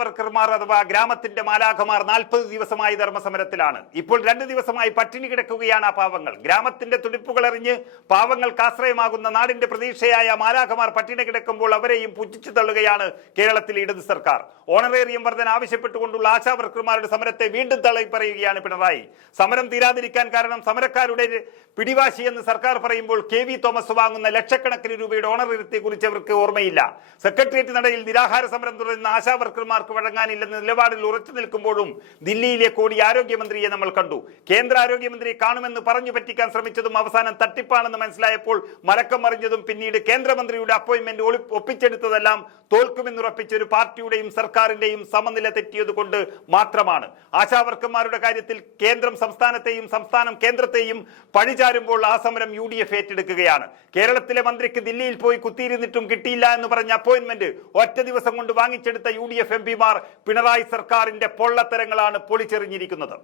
വർക്കർമാർ അഥവാ ഗ്രാമത്തിന്റെ മാലാഖമാർ 40 ദിവസമായി ധർമ്മസമരത്തിലാണ്. ഇപ്പോൾ 2 ദിവസമായി പട്ടിണി കിടക്കുകയാണ് ആ പാവങ്ങൾ. ഗ്രാമത്തിന്റെ തുടിപ്പുകൾ എറിഞ്ഞ് പാവങ്ങൾക്ക് ആശ്രയമാകുന്ന നാടിന്റെ പ്രതീക്ഷയായ മാലാഖമാർ പട്ടിണി കിടക്കുമ്പോൾ അവരെയും പുച്ഛിച്ചു തള്ളുകയാണ് കേരളത്തിലെ ഇടത് സർക്കാർ. ഓണറേറിയം വർധന ആവശ്യപ്പെട്ടുകൊണ്ടുള്ള ആശാവർക്കർമാരുടെ സമരത്തെ വീണ്ടും തള്ളിപ്പറയുകയാണ് പിണറായി. സമരം തീരാതിരിക്കാൻ കാരണം സമരക്കാരുടെ പിടിവാശി എന്ന് സർക്കാർ പറയുമ്പോൾ KV തോമസ് വാങ്ങുന്ന ലക്ഷക്കണക്കിന് രൂപയുടെ ഓണറേറിയത്തെ കുറിച്ച് അവർക്ക് ഓർമ്മയില്ല. സെക്രട്ടേറിയറ്റ് നടയിൽ നിരാഹാര സമരം തുടരുന്ന ആശാവർക്കർമാർക്ക് വഴങ്ങാനില്ലെന്ന നിലപാടിൽ ഉറച്ചു നിൽക്കുമ്പോഴും ദില്ലിയിലെ കോടി ആരോഗ്യമന്ത്രിയെ നമ്മൾ കണ്ടു. കേന്ദ്ര ആരോഗ്യമന്ത്രി കാണുമെന്ന് പറഞ്ഞു പറ്റിക്കാൻ ശ്രമിച്ചതും അവസാനം തട്ടിപ്പാണെന്ന് മനസ്സിലായപ്പോൾ മലക്കം മറിഞ്ഞതും പിന്നീട് കേന്ദ്രമന്ത്രിയുടെ അപ്പോയിന്റ്മെന്റ് ഒപ്പിച്ചെടുത്തതെല്ലാം തോൽക്കുമെന്നുറപ്പിച്ച ഒരു പാർട്ടിയുടെയും സർക്കാരിന്റെയും സമനില തെറ്റിയത് കൊണ്ട് മാത്രമാണ്. ആശാവർക്കർമാരുടെ കാര്യത്തിൽ കേന്ദ്രം സംസ്ഥാനത്തെയും സംസ്ഥാനം കേന്ദ്രത്തെയും പഴിചാരുമ്പോൾ ആ സമരം UDF ഏറ്റെടുക്കുകയാണ്. കേരളത്തിലെ മന്ത്രിക്ക് ദില്ലിയിൽ പോയി കുത്തിയിരുന്നിട്ടും കിട്ടിയില്ല എന്ന് പറഞ്ഞ അപ്പോയിന്റ്മെന്റ് ഒറ്റ ദിവസം കൊണ്ട് വാങ്ങിച്ചെടുത്ത UDF MP മാർ പിണറായി സർക്കാരിന്റെ പൊള്ളത്തരങ്ങളാണ് പൊളിച്ചെറിഞ്ഞിരിക്കുന്നത്.